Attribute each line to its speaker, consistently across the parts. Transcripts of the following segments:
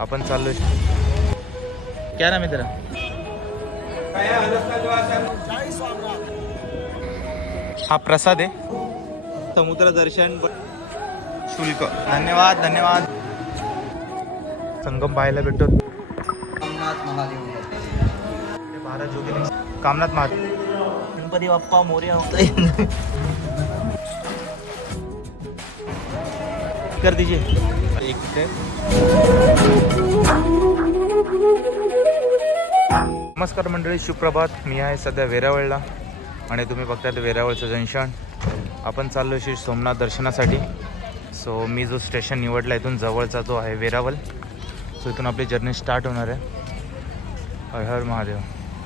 Speaker 1: आपण चाललो क्या नाम आहे तेरा? हा प्रसाद आहे. समुद्र दर्शन शुल्क. धन्यवाद धन्यवाद. संगम पाहायला भेटतो.
Speaker 2: कामनाथ महादेव.
Speaker 1: बारा कामनाथ महादेव. गणपती बाप्पा मोर्या कर दीजिए. एक नमस्कार मंडळी सुप्रभात. मी आहे सध्या वेरावळला आणि तुम्ही बघताय वेरावळचं जंक्शन. आपण चाललो श्री सोमनाथ दर्शनासाठी. सो मी जो स्टेशन निवडला इथून जवळचा जो आहे वेरावल सो इथून आपली जर्नी स्टार्ट होणार आहे. हर हर महादेव.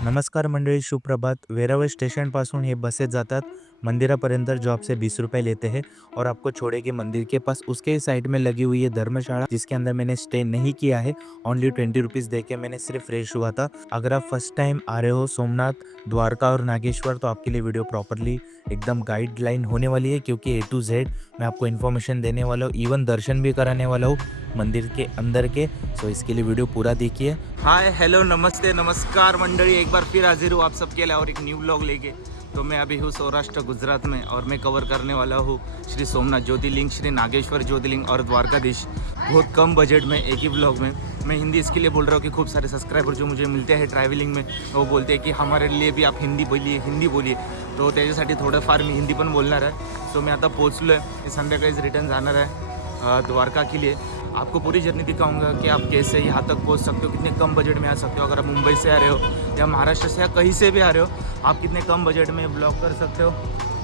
Speaker 1: नमस्कार मंडळी सुप्रभात. वेरावळ स्टेशनपासून हे बसेस जातात. मंदिरापर्यंत जो आपसे बीस रुपए लेते हैं और आपको छोड़ेगी मंदिर के पास, उसके साइड में लगी हुई है धर्मशाला, जिसके अंदर मैंने स्टे नहीं किया है ओनली ट्वेंटी रुपीज़ दे के मैंने सिर्फ़ फ्रेश हुआ था। अगर आप फ़र्स्ट टाइम आ रहे हो सोमनाथ, द्वारका और नागेश्वर तो आपके लिए वीडियो प्रॉपरली एकदम गाइडलाइन होने वाली है, क्योंकि ए टू जेड मैं आपको इन्फॉर्मेशन देने वाला हूँ इवन दर्शन भी कराने वाला हूँ मंदिर के अंदर के। सो इसके लिए वीडियो पूरा देखिए। हाय हेलो नमस्ते, नमस्कार मंडली एक बार फिर हाजिर हूँ आप सबके लिए और एक न्यू ब्लॉग लेके। तो मैं अभी हूँ सौराष्ट्र गुजरात में और मैं कवर करने वाला हूँ श्री सोमनाथ ज्योतिर्लिंग श्री नागेश्वर ज्योतिर्लिंग और द्वारकाधीश। बहुत कम बजट में एक ही ब्लॉग में। मैं हिंदी इसके लिए बोल रहा हूँ कि खूब सारे सब्सक्राइबर जो मुझे मिलते हैं ट्रैवलिंग में वो बोलते हैं कि हमारे लिए भी आप हिंदी बोलिए हिंदी बोलिए। तो त्याच्यासाठी थोडंफार मी हिंदी पण बोलणार आहे. सो मी आता पोचलो मी संध्याकाळीच रिटर्न जाणार आहे अ, द्वारका के लिए. आपको पूरी जर्नी दिखाऊंगा कि आप कैसे यहाँ तक पहुँच सकते हो कितने कम बजट में आ सकते हो। अगर आप मुंबई से आ रहे हो या महाराष्ट्र से या कहीं से भी आ रहे हो आप कितने कम बजट में ब्लॉक कर सकते हो।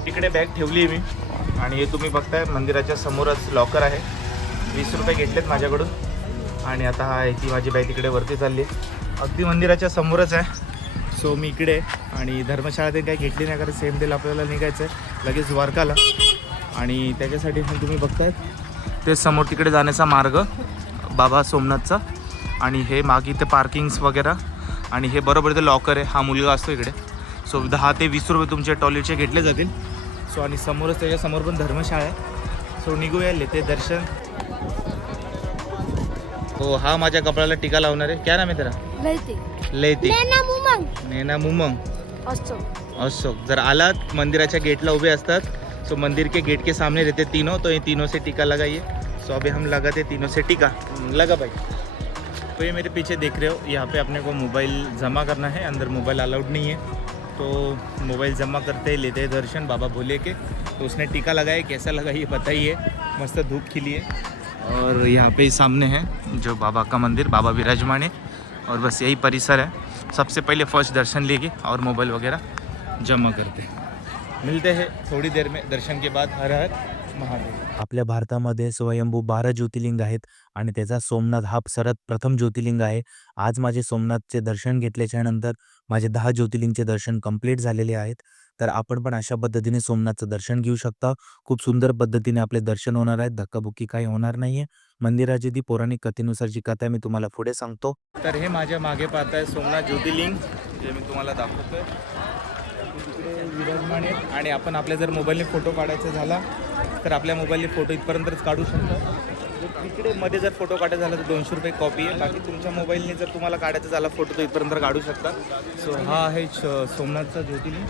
Speaker 1: तिकडे बॅग ठेवली आहे मी आणि हे तुम्ही बघताय मंदिराच्या समोरच लॉकर आहे. वीस रुपये घेतलेत माझ्याकडून. आणि आता हा आहे ती माझी बॅग तिकडे वरती चालली आहे. अगदी मंदिराच्या समोरच आहे. सो मी इकडे आणि धर्मशाळा ते काही घेतली नाही कारण सेम डेला आपल्याला निघायचं आहे लगेच द्वारकाला. आणि त्याच्यासाठी तुम्ही बघताय. ते समोर तिकडे जाण्याचा मार्ग बाबा सोमनाथचा. आणि हे मागे इथे पार्किंग्स वगैरे. आणि हे बरोबर इथे लॉकर आहे. हा मुलगा असतो इकडे. सो दहा ते वीस रुपये तुमच्या टॉयलेटचे घेतले जातील. सो आणि समोरच त्याच्यासमोर पण धर्मशाळा आहे. सो निघूया लेते दर्शन. हो हा माझ्या कपड्याला टीका लावणार आहे. क्या नाम आहे तेरा
Speaker 3: लयते
Speaker 1: लेते
Speaker 3: नैना मुमंग. असतो
Speaker 1: असो जर आलात मंदिराच्या गेटला उभे असतात सो मंदिर के गेट के सामने रहते तीनों तो ये तीनों से टीका लगाइए। सो अभी हम लगाते तीनों से टीका। लगा भाई। तो ये मेरे पीछे देख रहे हो, यहाँ पे अपने को मोबाइल जमा करना है, अंदर मोबाइल अलाउड नहीं है। तो मोबाइल जमा करते लेते दर्शन, बाबा भोले के तो उसने टीका लगाया, कैसा लगा ये बताइए। मस्त धूप खिली है। और यहाँ पे ही सामने है जो बाबा का मंदिर, बाबा विराजमान है। और बस यही परिसर है। सबसे पहले फ़र्स्ट दर्शन लेके और मोबाइल वगैरह जमा करते मिलते हैं थोड़ी देर में दर्शन के बाद हर हर महादेव। आपल्या भारतामध्ये स्वयंभू बारा ज्योतिर्लिंग आहेत आणि त्याचा सोमनाथ हा सर्वात प्रथम ज्योतिर्लिंग आहे. आज माझे सोमनाथचे दर्शन घेतल्याच्या नंतर माझे दहा ज्योतिर्लिंगचे दर्शन कंप्लीट झालेले आहेत. तर आपण पण अशा पद्धतीने सोमनाथचं दर्शन घेऊ शकता. खूप सुंदर पद्धतीने आपले दर्शन होणार आहेत धक्काबुक्की काही होणार नाहीये. मंदिराची ती पौराणिक कथेनुसार जी कथा आहे मी तुम्हाला पुढे सांगतो. तर हे माझ्या मागे पाहत आहे सोमनाथ ज्योतिर्लिंग जे मी तुम्हाला दाखवतोय. तिकडे विराजमान आहेत. आणि आपण आपल्या जर मोबाईलने फोटो काढायचा झाला तर आपल्या मोबाईलने फोटो इथपर्यंतच काढू शकतो. तिकडे मध्ये जर फोटो काढायचा झाला तर दोनशे रुपये कॉपी आहे. बाकी तुमच्या मोबाईलने जर तुम्हाला काढायचा झाला फोटो तो इथपर्यंत काढू शकता. सो हा आहे सोमनाथचा ज्योतिर्लिंग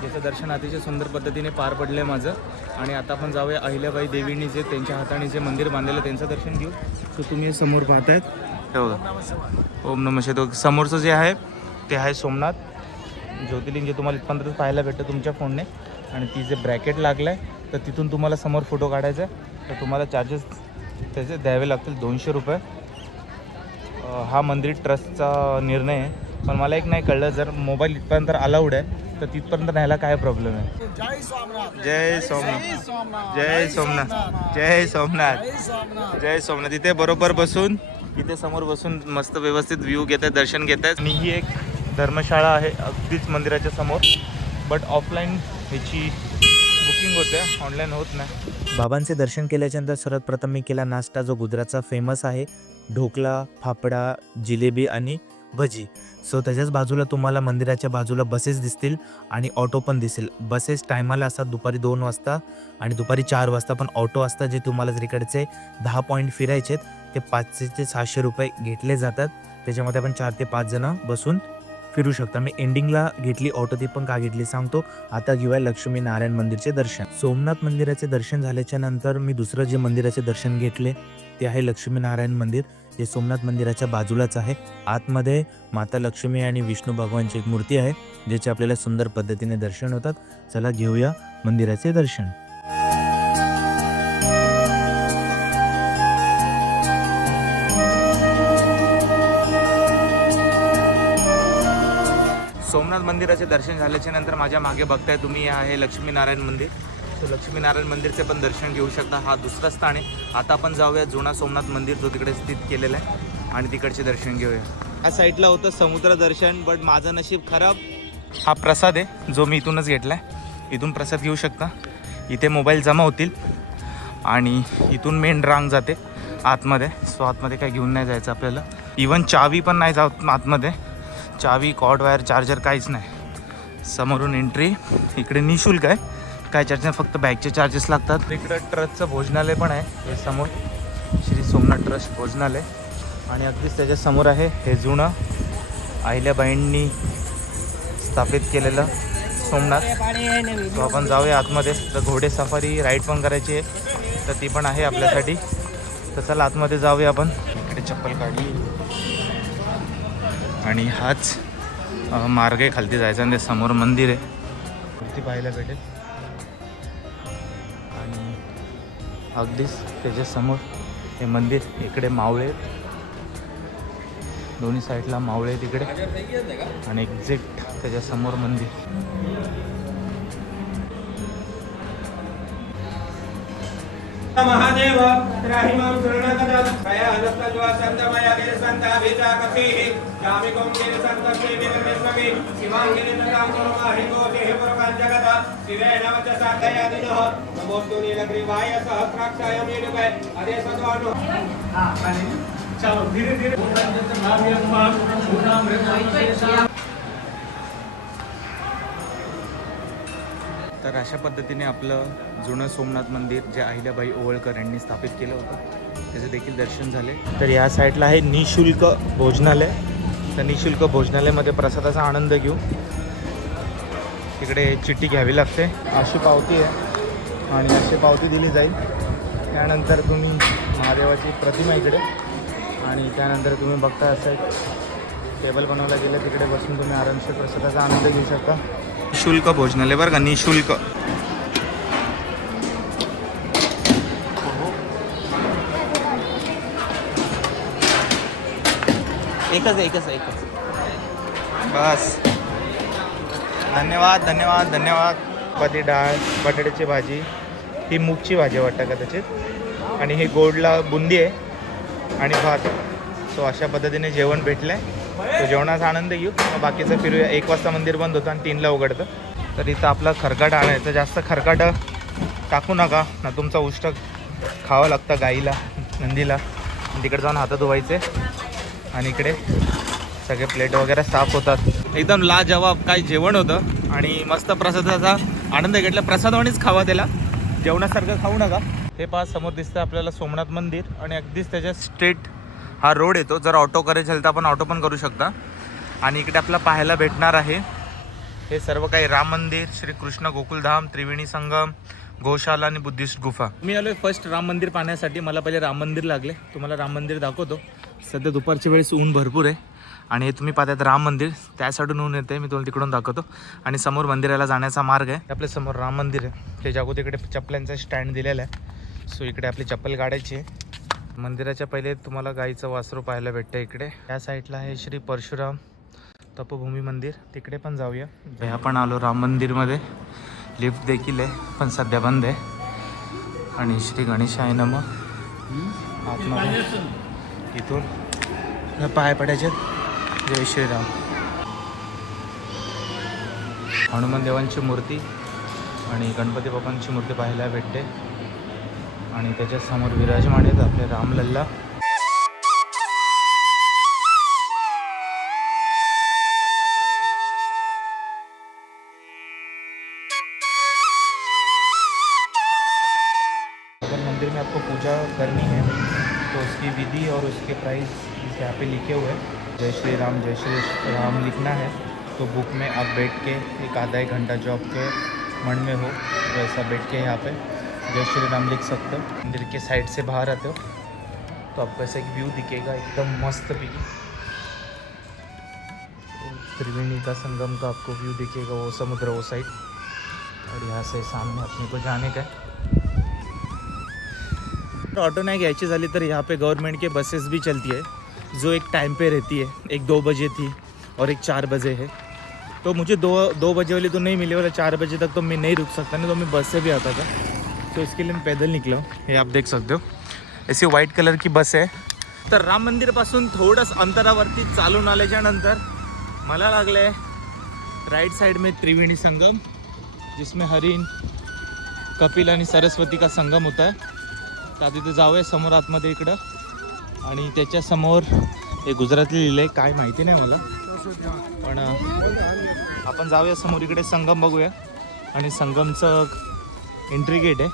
Speaker 1: ज्याचं दर्शन अतिशय सुंदर पद्धतीने पार पडलं आहे माझं. आणि आता आपण जाऊया अहिल्याबाई देवींनी जे त्यांच्या हाताने जे मंदिर बांधलेलं त्यांचं दर्शन घेऊ. सो तुम्ही हे समोर पाहतायत. हो. ओम नमस्ते तो समोरचं जे आहे ते आहे सोमनाथ. ज्योतिर्लिंग जे तुम्हाला इथपर्यंत पाहायला भेटतं तुमच्या फोनने. आणि ती जे ब्रॅकेट लागलं आहे तर तिथून तुम्हाला समोर फोटो काढायचा आहे. तर तुम्हाला चार्जेस त्याचे द्यावे लागतील दोनशे रुपये. हा मंदिर ट्रस्टचा निर्णय आहे. पण मला एक नाही कळलं जर मोबाईल इथपर्यंत अलाउड आहे तर तिथपर्यंत न्यायला काय प्रॉब्लेम आहे?
Speaker 3: जय सोमनाथ.
Speaker 1: जय सोमनाथ.
Speaker 3: सोमनाथ
Speaker 1: जय सोमनाथ. जय सोमनाथ.
Speaker 3: सोमनाथ
Speaker 1: जय सोमनाथ इथे बरोबर बसून इथे समोर बसून मस्त व्यवस्थित व्ह्यू घेत आहे दर्शन घेत आहे आणि ही एक धर्मशाळा आहे अगदीच मंदिराच्या समोर. बट ऑफलाईन ह्याची बुकिंग होते. ऑनलाईन होत नाही. बाबांचे दर्शन केल्याच्यानंतर सर्वात प्रथम मी केला नाश्ता जो गुजरातचा फेमस आहे. ढोकला फाफडा जिलेबी आणि भजी. सो त्याच्याच बाजूला तुम्हाला मंदिराच्या बाजूला बसेस दिसतील आणि ऑटो पण दिसेल. बसेस टायमाला असतात दुपारी दोन वाजता आणि दुपारी चार वाजता पण ऑटो असतात जे तुम्हाला जर इकडचे दहा पॉईंट फिरायचे ते पाचशे ते सहाशे रुपये घेतले जातात. त्याच्यामध्ये आपण चार ते पाच जणं बसून फिरू शकता. मी एंडिंगला घेतली ऑटो ती पण का घेतली सांगतो. आता घेऊया लक्ष्मी नारायण मंदिरचे दर्शन. सोमनाथ मंदिराचे दर्शन झाल्याच्यानंतर मी दुसरं जे मंदिराचे दर्शन घेतले ते आहे लक्ष्मी नारायण मंदिर. जे सोमनाथ मंदिराच्या बाजूलाच आहे. आतमध्ये माता लक्ष्मी आणि विष्णू भगवानची एक मूर्ती आहे ज्याचे आपल्याला सुंदर पद्धतीने दर्शन होतात. चला घेऊया मंदिराचे दर्शन. सोमनाथ मंदिराचे दर्शन झाल्याच्यानंतर माझ्या मागे बघताय तुम्ही आहे लक्ष्मीनारायण मंदिर. सो लक्ष्मीनारायण मंदिरचे पण दर्शन घेऊ शकता. हा दुसरा स्थान आहे. आता आपण जाऊया जुना सोमनाथ मंदिर जो तिकडे स्थित केलेला आहे. आणि तिकडचे दर्शन घेऊया. या साईडला होतं समुद्र दर्शन बट माझं नशीब खराब. हा प्रसाद आहे जो मी इथूनच घेतला आहे इथून प्रसाद घेऊ शकता. इथे मोबाईल जमा होतील. आणि इथून मेन रांग जाते आतमध्ये. सो आतमध्ये काही घेऊन नाही जायचं आपल्याला. इवन चावी पण नाही जात आतमध्ये. चावी कॉड वायर चार्जर काहीच नाही. समोरून एंट्री इकडे निशुल्क आहे. काय चार्ज नाही फक्त बॅगचे चार्जेस लागतात. इकडं ट्रस्टचं भोजनालय पण आहे. हे समोर. श्री सोमनाथ ट्रस्ट भोजनालय. आणि अगदीच त्याच्यासमोर आहे हे जुनं अहिल्याबाईंनी स्थापित केलेलं सोमनाथ. तो आपण जाऊया आतमध्ये. तर घोडे सफारी राईड पण करायची आहे. तर ती पण आहे आपल्यासाठी. तर चला आतमध्ये जाऊया आपण. इकडे चप्पल काढली. आणि हाच मार्ग आहे खालती जायचा आणि ते समोर मंदिर आहे. मूर्ती पाहायला भेटेल. आणि अगदीच त्याच्यासमोर हे मंदिर इकडे मावळे आहेत. दोन्ही साईडला मावळे तिकडे आणि एक्झॅक्ट त्याच्यासमोर मंदिर.
Speaker 4: महादेव त्राहिमां शरणगतं कया हदस्तज्वा सन्तमया गिरिसन्ता भीता कथिः जामिकं गिरिसन्तस्मै विगमेष्वमि शिवां गिरिततां करुणाहितोषिः पुरकञ्जगत शिवेन वचसा दयादिनः नमोऽस्तु नीलग्रीवाय सहस्राक्षाय मीडुके हरे सद्वानु चलो धीरे धीरे
Speaker 1: तर अशा पद्धतीने आपलं जुनं सोमनाथ मंदिर जे अहिल्याबाई ओवळकर यांनी स्थापित केलं होतं त्याचे देखील दर्शन झाले. तर या साईडला आहे निशुल्क भोजनालय. तर निशुल्क भोजनालयमध्ये प्रसादाचा आनंद घेऊ. तिकडे चिठ्ठी घ्यावी लागते. अशी पावती आहे आणि अशी पावती दिली जाईल. त्यानंतर तुम्ही महादेवाची प्रतिमा इकडे आणि त्यानंतर तुम्ही बघता असं टेबल बनवला गेलं. तिकडे बसून तुम्ही आरामशीर प्रसादाचा आनंद घेऊ शकता. शुल्क भोजनालय बरं का निशुल्क. एकच आहे, एकच एकच बस. धन्यवाद धन्यवाद धन्यवाद. चपाती डाळ बटाट्याची भाजी ही मूगची भाजी वाटतं कदाचित. आणि ही गोडला बुंदी आहे आणि भात. सो अशा पद्धतीने जेवण भेटलं आहे तो जेवणाचा आनंद घेऊ. बाकीचं फिरूया. एक वाजता मंदिर बंद होतं आणि तीनला उघडतं. तर इथं आपला खरकाट आणायचं जास्त खरकाट टाकू नका. ना तुमचा उष्ट खावं लागतं गाईला नंदीला. तिकडे जाऊन हात धुवायचे. आणि इकडे सगळे प्लेट वगैरे साफ होतात. एकदम लाजवाब काय जेवण होतं. आणि मस्त प्रसादाचा आनंद घेतला. प्रसादानेच खावा त्याला. जेवणासारखं खाऊ नका. हे पहा समोर दिसतं आपल्याला सोमनाथ मंदिर. आणि अगदीच त्याच्या स्ट्रेट हा रोड येतो. जर ऑटो करायचं असेल तर आपण ऑटो पण करू शकता. आणि इकडे आपला पाहायला भेटणार आहे. हे सर्व काही राम मंदिर श्री कृष्ण गोकुलधाम त्रिवेणी संगम गोशाला आणि बुद्धिस्ट गुफा. मी आलोय फर्स्ट राम मंदिर पाहण्यासाठी. मला पहिले राम मंदिर लागले. तुम्हाला राम मंदिर दाखवतो. सध्या दुपारच्या वेळेस ऊन भरपूर आहे. आणि हे तुम्ही पाहतात राम मंदिर. त्या साईडून ऊन येते मी तुम्हाला तिकडून दाखवतो. आणि समोर मंदिराला जाण्याचा मार्ग आहे. आपल्यासमोर राम मंदिर आहे. त्याच्या अगोदर इकडे चपल्यांचा स्टँड दिलेला आहे. सो इकडे आपली चप्पल काढायची आहे. मंदिराच्या पहिले तुम्हाला गाईचं वासरू पाहायला भेटतं इकडे. या साईडला आहे श्री परशुराम तपभूमी मंदिर. तिकडे पण जाऊया. ह्या पण आलो राम मंदिरमध्ये. लिफ्ट देखील आहे पण सध्या बंद आहे. आणि श्री गणेश आहे ना मग आतमध्ये. इथून पाय पडायचे जय श्रीराम. हनुमान देवांची मूर्ती आणि गणपती बाप्पांची मूर्ती पाहायला भेटते. आणि त्याच्यासमोर विराजमान आहेत आपले रामलल्ला अगर मंदिर में आपको पूजा करनी है तो उसकी विधि और उसके प्राइस यहाँ पे लिखे हुए हैं। जय श्री राम, जय श्री राम लिखना है तो बुक में आप बैठ के एक आधा एक घंटा जो आपके मन में हो तो वैसा बैठ के यहाँ पे। जय श्री राम लिख सकते हो। मंदिर के साइड से बाहर आते हो तो आपको ऐसा एक व्यू दिखेगा, एकदम मस्त पिकी त्रिवेणी का संगम का आपको व्यू दिखेगा वो समुद्र वो साइड और यहाँ से सामने अपने को जाने का ऑटो नाही घ्यायची झाली तर यहाँ पे गवर्नमेंट के बसेस भी चलती है, जो एक टाइम पे रहती है, एक दो बजे थी और एक चार बजे है। तो मुझे दो दो बजे वाली तो नहीं मिली वाला चार बजे तक तो मैं नहीं रुक सकता, नहीं तो मैं बस से भी आता था। तो इसके लिए मैं पैदल निकला हूँ। हे आप देख सकते हो। ऐसी व्हाईट कलर की बस आहे तर राम मंदिरपासून थोडंच अंतरावरती चालून आल्याच्यानंतर मला लागलं आहे राईट साईड में त्रिवेणी संगम जिसमें हरिण कपिल आणि सरस्वती का संगम होता है। तर तिथे जाऊया समोर आतमध्ये इकडं आणि त्याच्यासमोर हे गुजराती लिहिलं आहे काय माहिती नाही मला. पण आपण जाऊया समोर इकडे संगम बघूया. आणि संगमचं एंट्री गेट आहे.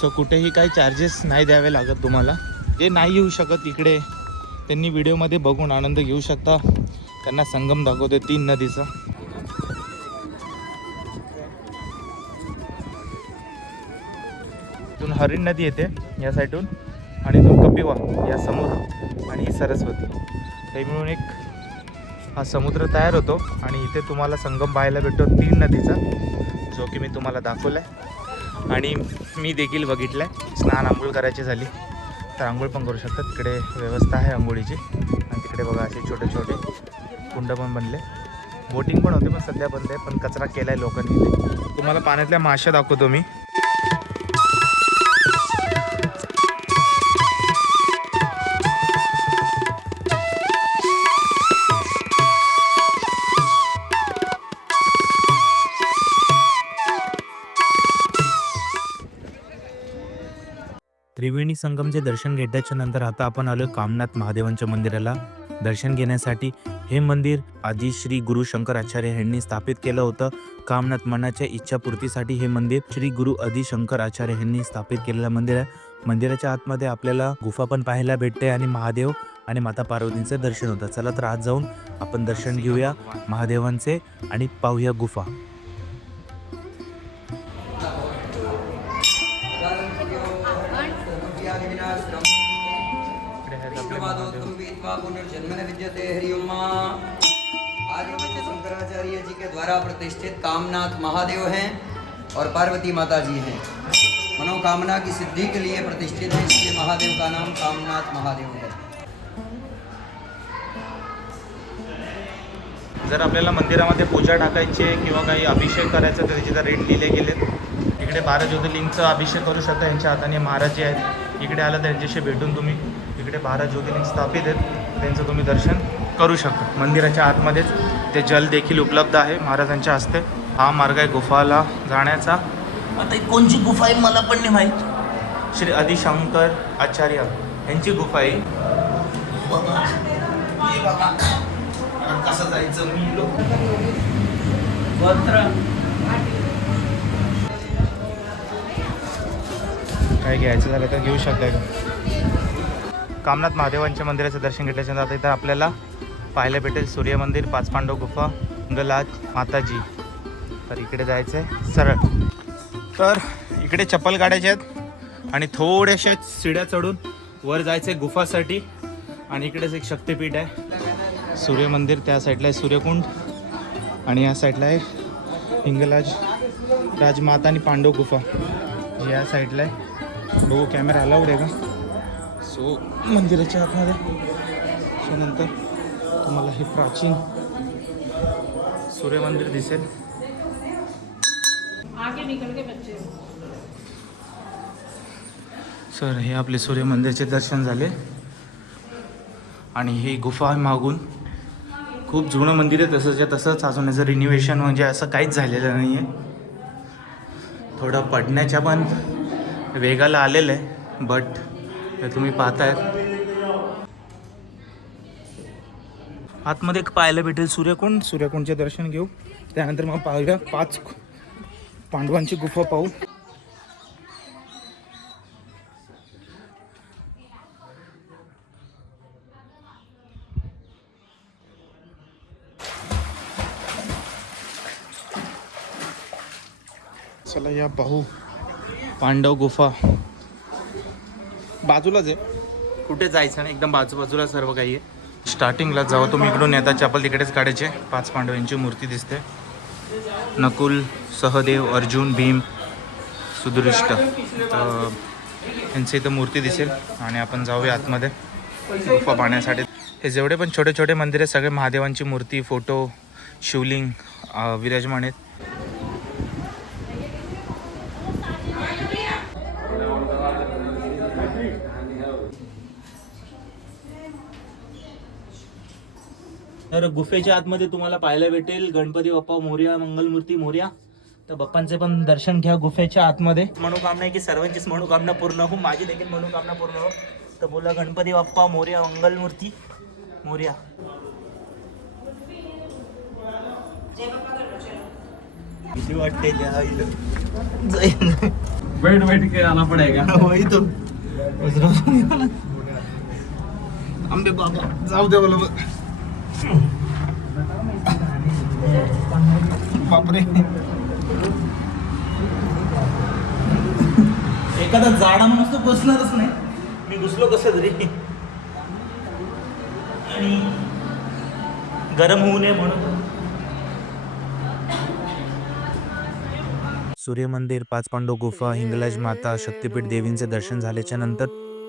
Speaker 1: सो कुठेही काही चार्जेस नाही द्यावे लागत तुम्हाला. जे नाही येऊ शकत इकडे त्यांनी व्हिडिओमध्ये बघून आनंद घेऊ शकता. त्यांना संगम दाखवते तीन नदीचा. इथून हरिण नदी येते या साईडून. आणि इथून कपिवा या समोर. आणि ही सरस्वती. ते मिळून एक हा समुद्र तयार होतो. आणि इथे तुम्हाला संगम पाहायला भेटतो तीन नदीचा. जो की मी तुम्हाला दाखवला आहे आणि मी देखील बघितलं आहे स्नान आंघोळ करायची झाली. तर आंघोळ पण करू शकतात. तिकडे व्यवस्था आहे आंघोळीची. आणि तिकडे बघा असे छोटे छोटे कुंड पण बनले. बोटिंग पण होते पण सध्या बंद आहे. पण कचरा केला आहे लोकांनी. तुम्हाला पाण्यातल्या माश्या दाखवतो मी. त्रिवेणी संगमचे दर्शन घेतल्याच्या नंतर आता आपण आलो कामनाथ महादेवांच्या मंदिराला. दर्शन घेण्यासाठी हे मंदिर आधी श्री गुरु शंकराचार्य यांनी स्थापित केलं होतं. कामनाथ मनाच्या इच्छापूर्तीसाठी हे मंदिर श्री गुरु आदि शंकर आचार्य यांनी स्थापित केलेलं मंदिर आहे. मंदिराच्या आतमध्ये आपल्याला गुफा पण पाहायला भेटते आणि महादेव आणि माता पार्वतींचे दर्शन होतं. चला तर आज जाऊन आपण दर्शन घेऊया महादेवांचे आणि पाहूया गुफा.
Speaker 2: शंकराचार्य प्रतिष्ठित कामनाथ महादेव हैं और पार्वती माता जी हैं। मनोकामना की सिद्धि के लिए प्रतिष्ठित है इसलिए महादेव का नाम कामनाथ महादेव है।
Speaker 1: जर आपल्याला मंदिरामध्ये पूजा टाकायची आहे किंवा काही अभिषेक करायचा तर त्याचे रेट लिहिले गेलेत. इकडे बारा ज्योतिर्लिंगचा अभिषेक करू शकता यांच्या हाताने महाराज जे आहेत इकडे आलं तर यांच्याशी भेटून तुम्ही इकडे बारा ज्योतिर्लिंग स्थापित आहेत. त्यांचं तुम्ही दर्शन करू शकता. मंदिराच्या आतमध्येच. ते जल देखील उपलब्ध आहे महाराजांच्या हस्ते. हा मार्ग आहे गुफाला जाण्याचा. आता कोणची गुफा आहे मला पण नाही माहीत. श्री आदिशंकर आचार्य यांची गुफा आहे. कसं जायचं मी लोक काय घ्यायचं झालं तर घेऊ शकता. कामनाथ महादेवांच्या मंदिराचं दर्शन घेतल्याच्या नंतर इथं आपल्याला पाहायला भेटेल सूर्य मंदिर पाच पांडव गुफा गलाज माताजी. तर इकडे जायचं आहे सरळ. तर इकडे चप्पल काढायचे आहेत आणि थोड्याशा शिड्या चढून वर जायचं आहे गुफासाठी. आणि इकडेच एक शक्तिपीठ आहे. सूर्य मंदिर त्या साईडला आहे सूर्यकुंड आणि या साईडला आहे हिंगलाज राजमाता आणि पांडव गुफा. जी या साईडला आहे. बघू कॅमेरा अलाउड आहे का? सो मंदिराच्या आतमध्ये. सो नंतर तुम्हाला हे प्राचीन सूर्य मंदिर दिसेल.
Speaker 3: आगे निकल के बच्चे.
Speaker 1: सर हे आपले सूर्य मंदिरचे दर्शन झाले. आणि ही गुफा मागून. खूप जुनं मंदिर आहे तसंच्या तसंच अजून याचं रिन्युवेशन म्हणजे असं काहीच झालेलं नाही आहे थोडं पडण्याच्या पण वेगाला आलेलं आहे बट तुम्ही पाहतायत. आतमध्ये एक पाहायला भेटेल सूर्यकुंड सूर्यकुंडचे दर्शन घेऊ. त्यानंतर मग पाहूया पाच पांडवांची गुफा पाहू. चला या पाहू. पांडव गुफा. बाजूलाच आहे. कुठे जायचं नाही एकदम बाजूबाजूला सर्व काही आहे. स्टार्टिंगला जाऊ तुम्ही इकडून येता चपल तिकडेच काढायचे. पाच पांडवांची मूर्ती दिसते. नकुल सहदेव अर्जुन भीम सुदृष्ट. तर यांची इथं मूर्ती दिसेल आणि आपण जाऊया आतमध्ये. गुफा पाहण्यासाठी. हे जेवढे पण छोटे छोटे मंदिर आहेत सगळे महादेवांची मूर्ती फोटो शिवलिंग विराजमान आहेत. तर गुफेच्या आतमध्ये तुम्हाला पाहायला भेटेल गणपती बाप्पा मोर्या मंगलमूर्ती मोर्या. तर बाप्पांचे पण दर्शन घ्या गुफेच्या आतमध्ये. मनोकामना आहे की सर्वांचीच मनोकामना पूर्ण हो माझी देखील मनोकामना पूर्ण हो तर बोला गणपती बाप्पा मोर्या मंगलमूर्ती मोर्या. किती वाटते
Speaker 5: के आना पड़ेगा.
Speaker 1: वही तो. आंबे बाबा जाऊ दे बोला बापरे. एखादा जाडा माणूस तो बसणारच नाही. मी घुसलो कसं तरी. आणि गरम होऊ नये म्हणून. सूर्यमंदिर पाच पांडव गुफा हिंगलाज माता शक्तीपीठ देवींचे दर्शन झाल्याच्यानंतर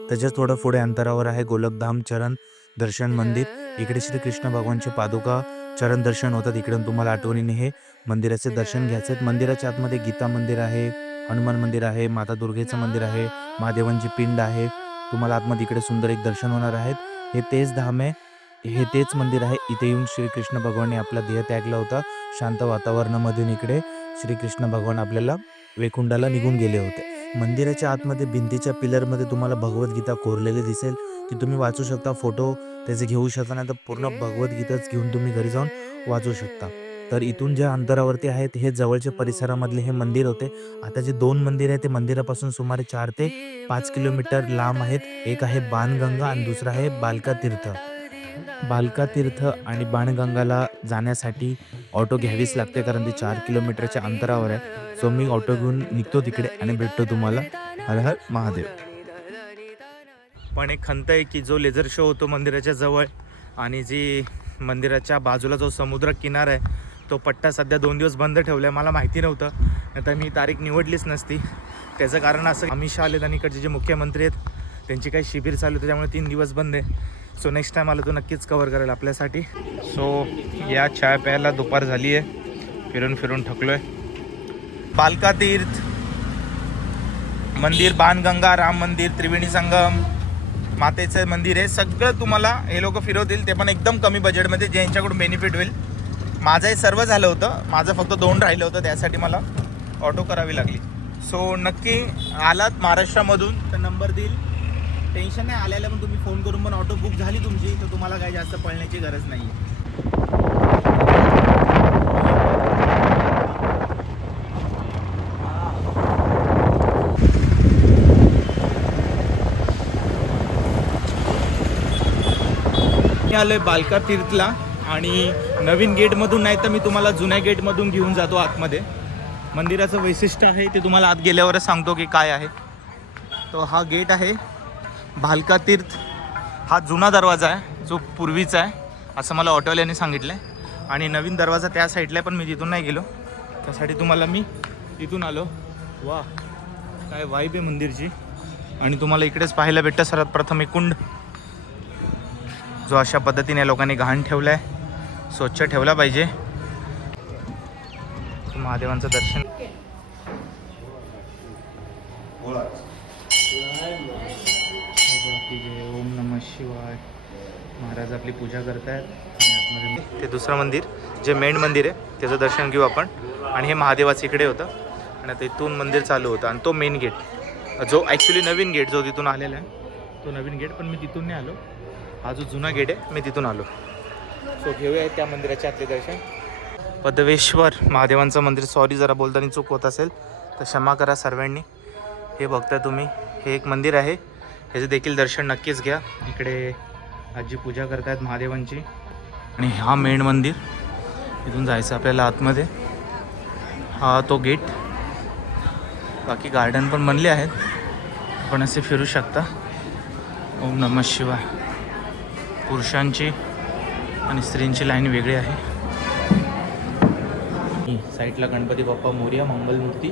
Speaker 1: त्याच्या थोडं पुढे अंतरावर आहे गोलकधाम चरण दर्शन मंदिर. इकडे श्री कृष्ण भगवानचे पादुका चरण दर्शन होतात. इकडून तुम्हाला आठवणीने हे मंदिराचे दर्शन घ्यायचे मंदिराच्या आतमध्ये गीता मंदिर आहे हनुमान मंदिर आहे माता दुर्गेचं मंदिर आहे महादेवांची पिंड आहे. तुम्हाला आतमध्ये इकडे सुंदर एक दर्शन होणार आहेत. हे तेच धाम आहे. हे तेच मंदिर आहे. इथे येऊन श्रीकृष्ण भगवानने आपला देह त्यागला होता. शांत वातावरणामधून इकडे श्रीकृष्ण भगवान आपल्याला वेकुंडाला निघून गेले होते. मंदिराच्या आतमध्ये भिंतीच्या पिलरमध्ये तुम्हाला भगवद्गीता कोरलेली दिसेल. ती तुम्ही वाचू शकता फोटो त्याचे घेऊ शकता नाही तर पूर्ण भगवद्गीताच घेऊन तुम्ही घरी जाऊन वाचू शकता. तर इथून ज्या अंतरावरती आहेत हे जवळच्या परिसरामधले हे मंदिर होते. आता जे दोन मंदिर आहे ते मंदिरापासून सुमारे चार ते पाच किलोमीटर लांब आहेत. एक आहे बाणगंगा आणि दुसरा आहे बालका तीर्थ. बालका तीर्थ आणि बाणगंगाला जाण्यासाठी ऑटो घ्यावीच लागते कारण ती चार किलोमीटरच्या अंतरावर आहे. सो मी ऑटो घेऊन निघतो तिकडे आणि भेटतो तुम्हाला. हर हर महादेव. पण एक खंत आहे की जो लेझर शो होतो मंदिराच्या जवळ आणि जी मंदिराच्या बाजूला जो समुद्र किनारा आहे तो पट्टा सध्या दोन दिवस बंद ठेवला आहे. मला माहिती नव्हतं. नाही तर मी तारीख निवडलीच नसती. त्याचं कारण असं अमित शहा आलेत आणि इकडचे जे मुख्यमंत्री आहेत त्यांची काही शिबिर चालू आहे त्याच्यामुळे तीन दिवस बंद आहे. सो नेक्स्ट टाईम आलं तो नक्कीच कवर करेल आपल्यासाठी. सो या चाय प्यायला दुपार झाली आहे. फिरून फिरून थकलो आहे बालका तीर्थ मंदिर बाणगंगा राम मंदिर त्रिवेणी संगम मातेचं मंदिर आहे. सगळं तुम्हाला हे लोक फिरवतील. ते पण एकदम कमी बजेटमध्ये ज्यांच्याकडून बेनिफिट होईल. माझं हे सर्व झालं होतं. माझं फक्त दोन राहिलं होतं. त्यासाठी मला ऑटो करावी लागली. सो नक्की आलात महाराष्ट्रामधून. तर नंबर देईल. टेन्शन नाही आल्याला पण तुम्ही फोन करून पण ऑटो बुक झाली तुमची तर तुम्हाला काही जास्त पळण्याची गरज नाही. मी आलोय बालका तीर्थला आणि नवीन गेटमधून नाही तर मी तुम्हाला जुन्या गेटमधून घेऊन जातो आतमध्ये. मंदिराचं वैशिष्ट्य आहे ते तुम्हाला आत गेल्यावरच सांगतो की काय आहे. तो हा गेट आहे. भालका तीर्थ हा जुना दरवाजा आहे जो पूर्वीचा आहे असं मला ऑटोवाल्याने सांगितलं आहे आणि नवीन दरवाजा त्या साईडला आहे पण मी तिथून नाही गेलो. त्यासाठी तुम्हाला मी तिथून आलो. वा काय वाईब आहे मंदिरची. आणि तुम्हाला इकडेच पाहायला भेटतं सर्वात प्रथम एक कुंड. जो अशा पद्धतीने लोकांनी घाण ठेवला आहे स्वच्छ ठेवला पाहिजे. महादेवांचं दर्शन. की जे ओम नम शिवाय महाराज आपली पूजा करतायत. आणि आतमध्ये ते दुसरं मंदिर जे मेन मंदिर आहे त्याचं दर्शन घेऊ आपण. आणि हे महादेवाचं इकडे होतं. आणि आता इथून मंदिर चालू होतं. आणि तो मेन गेट जो ॲक्च्युली नवीन गेट जो तिथून आलेला आहे तो नवीन गेट पण मी तिथून नाही आलो. हा जो जुना गेट आहे मी तिथून आलो. सो घेऊया त्या मंदिराचे आतले दर्शन. पदवेश्वर महादेवांचं मंदिर. सॉरी जरा बोलताना चूक होत असेल तर क्षमा करा सर्वांनी. हे बघता तुम्ही. हे एक मंदिर आहे. ह्याचं देखील दर्शन नक्कीच घ्या. इकडे आजी पूजा करतायत महादेवांची. आणि हा मेन मंदिर इथून जायचं आपल्याला आतमध्ये. हा तो गेट बाकी गार्डन पण बनले आहेत. आपण असे फिरू शकता. ओम नमः शिवाय. पुरुषांची आणि स्त्रींची लाईन वेगळी आहे. ही साईडला गणपती बाप्पा मोर्या मंगलमूर्ती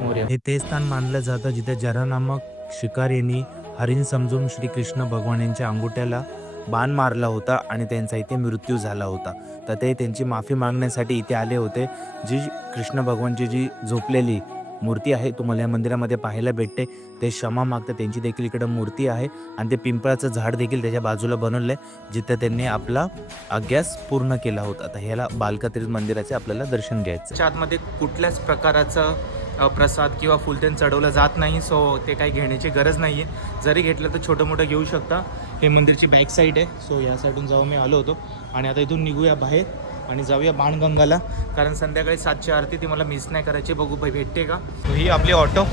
Speaker 1: मोर्या.
Speaker 6: हे ते स्थान मानलं जातं जिथे जरा नामक शिकारींनी हरिण समजून श्रीकृष्ण भगवान यांच्या अंगुठ्याला बाण मारला होता आणि त्यांचा इथे मृत्यू झाला होता. तर ते त्यांची माफी मागण्यासाठी इथे आले होते. जी कृष्ण भगवानची जी झोपलेली मूर्ती आहे तुम्हाला या मंदिरामध्ये पाहायला भेटते. ते क्षमा मागतात त्यांची देखील इकडं मूर्ती आहे आणि ते पिंपळाचं झाड देखील त्याच्या बाजूला बनवलं आहे जिथं त्यांनी आपला अज्ञास पूर्ण केला होता. आता ह्याला बालकात्रीज मंदिराचे आपल्याला दर्शन घ्यायचं
Speaker 1: आतमध्ये कुठल्याच प्रकाराचं प्रसाद किंवा फुलतेन चढवलं जात नाही सो ते काही घेण्याची गरज नाही आहे जरी घेतलं तर छोटं मोठं घेऊ शकता. हे मंदिरची बॅक साईड आहे सो या साईडून जाऊ मी आलो होतो. आणि आता इथून निघूया बाहेर आणि जाऊया बाणगंगाला. कारण संध्याकाळी सातची आरती ती मला मिस नाही करायची. बघू भाई भेटते का? ही आपली ऑटो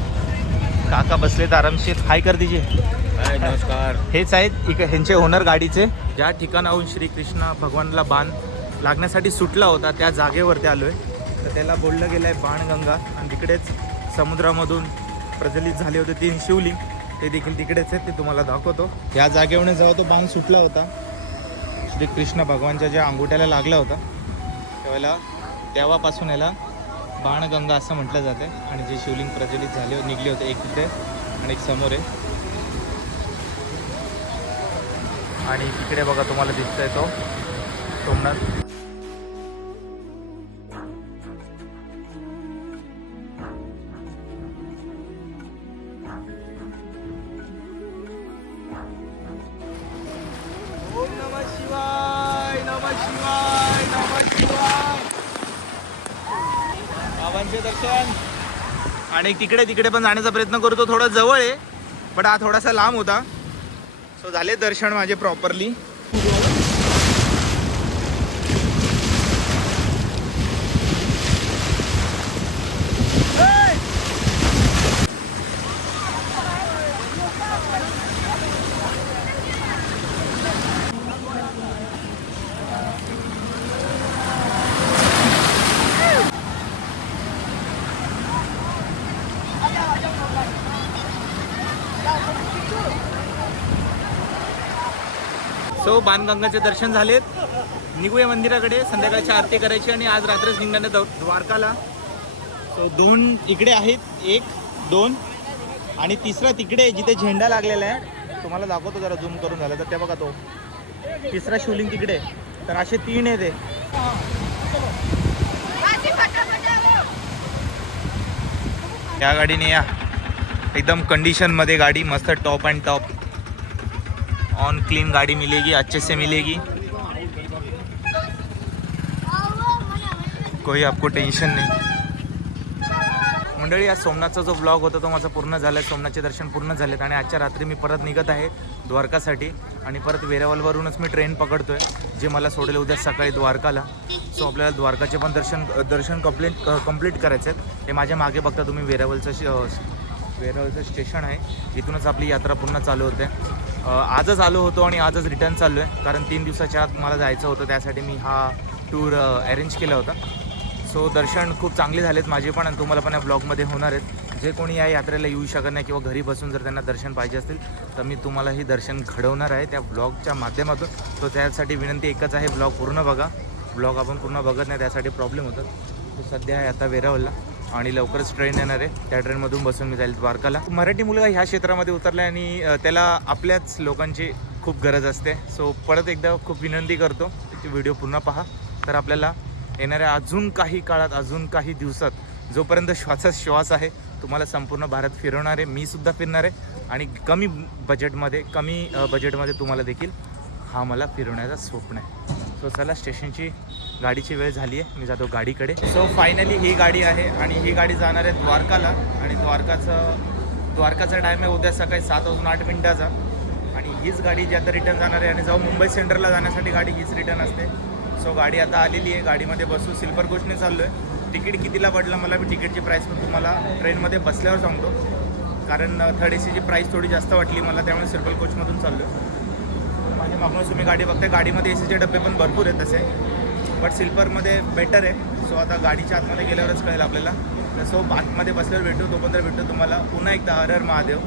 Speaker 1: काका बसलेत आरामशीर. हाय कर दीजिए
Speaker 5: नमस्कार.
Speaker 1: हेच आहेत इक ह्यांचे ओनर गाडीचे. ज्या ठिकाणाहून श्रीकृष्ण भगवानला बाण लागण्यासाठी सुटला होता त्या जागेवरती आलो आहे तर त्याला बोललं गेलं आहे बाणगंगा. आणि तिकडेच समुद्रामधून प्रज्वलित झाले होते तीन शिवलिंग. ते देखील तिकडेच आहेत ते तुम्हाला दाखवतो. या जागेवरून जेव्हा तो बाण सुटला होता श्री कृष्ण भगवानच्या ज्या अंगुठ्याला लागला होता त्यावेळेला तेव्हापासून याला बाणगंगा असं म्हटलं जाते आणि जे शिवलिंग प्रज्वलित झाले निघले होते एक तिथे आणि एक समोर आहे. आणि तिकडे बघा तुम्हाला दिसतंय तो. सोमनाथ. बाबांचे दर्शन. आणि तिकडे तिकडे पण जाण्याचा प्रयत्न करतो थोडा जवळ आहे पण हा थोडासा लांब होता. सो झाले दर्शन माझे प्रॉपरली सो बाणगंगाचे दर्शन झालेत. निघूया मंदिराकडे संध्याकाळची आरती करायची आणि आज रात्रीच निघणार आहे द्वारकाला. सो दोन इकडे आहेत एक दोन. आणि तिसरा तिकडे जिथे झेंडा लागलेला आहे तुम्हाला दाखवतो जरा झूम करून झालं तर. ते बघा तो. तिसरा शिवलिंग तिकडे. तर असे तीन आहे ते. या गाडीने या. एकदम कंडिशनमध्ये गाडी मस्त top and top on clean गाड़ी मिलेगी अच्छे से मिलेगी। कोई आपको टेन्शन नाही। मंडळी आज सोमनाथचा जो ब्लॉग होता तो माझा पूर्ण झाला आहे सोमनाथचे दर्शन पूर्ण झालेत आणि आजच्या रात्री मी परत निघत आहे द्वारकासाठी आणि परत वेरावलवरूनच मी ट्रेन पकडतोय जे मला सोडेल उद्या सकाळी द्वारकाला. सो आपल्याला द्वारकाचे पण दर्शन दर्शन कंप्लीट कंप्लीट करायचे आहेत. हे माझ्या मागे बघता तुम्ही वेरावलचं श- वेरावलचं स्टेशन आहे. इथूनच आपली यात्रा पूर्ण चालू होते. आजच आलो होतो आणि आजच रिटर्न चाललो आहे कारण तीन दिवसाच्या आत मला जायचं होतं त्यासाठी मी हा टूर अरेंज केला होता. सो दर्शन खूप चांगले झालेत माझे पण आणि तुम्हाला पण या ब्लॉगमध्ये होणार आहेत. जे कोणी या यात्रेला येऊ शकत नाही किंवा घरी बसून जर त्यांना दर्शन पाहिजे असतील तर मी तुम्हालाही दर्शन घडवणार आहे त्या ब्लॉगच्या माध्यमातून. तो त्यासाठी विनंती एकच आहे ब्लॉग पूर्ण बघा. ब्लॉग आपण पूर्ण बघत नाही त्यासाठी प्रॉब्लेम होतात. तो सध्या आहे आता वेरावलला आणि लवकरच ट्रेन येणार आहे. त्या ट्रेनमधून बसून मी जाईल द्वारकाला. मराठी मुलगा ह्या क्षेत्रामध्ये उतरला आणि त्याला आपल्याच लोकांची खूप गरज असते. सो परत एकदा खूप विनंती करतो. की व्हिडिओ पुन्हा पहा. तर आपल्याला येणाऱ्या अजून काही काळात अजून काही दिवसात जोपर्यंत श्वासात श्वास आहे तुम्हाला संपूर्ण भारत फिरवणार आहे. मी सुद्धा फिरणार आहे. आणि कमी बजेटमध्ये कमी बजेटमध्ये तुम्हाला देखील हा मला फिरवण्याचा स्वप्न आहे. सो चला स्टेशनची गाडीची वेळ झाली आहे. मी जातो गाडीकडे. सो फायनली ही गाडी आहे आणि ही गाडी जाणार आहे द्वारकाला. आणि द्वारकाचं द्वारकाचा टाईम आहे उद्या सकाळी सात वाजून आठ मिनिटाचा. आणि हीच गाडी जी आता रिटर्न जाणार आहे आणि जाऊ मुंबई सेंटरला जाण्यासाठी गाडी हीच रिटर्न असते. सो गाडी आता आलेली आहे. गाडीमध्ये बसू सिल्पर कोचने चाललो आहे तिकीट कितीला पडलं मला मी तिकीटची प्राईस पण तुम्हाला ट्रेनमध्ये बसल्यावर सांगतो. कारण थर्ड ए सीची प्राईस थोडी जास्त वाटली मला त्यामुळे सिल्पर कोचमधून चाललो आहे माझ्या मागूनच तुम्ही गाडी बघताय. गाडीमध्ये ए सीचे डबे पण भरपूर आहेत तसे. बट सिल्परमध्ये बेटर आहे. सो आता गाडीच्या आतमध्ये गेल्यावरच कळेल आपल्याला. तर सो आतमध्ये बसल्यावर भेटू तोपर्यंत भेटू तुम्हाला. पुन्हा एकदा हर हर महादेव.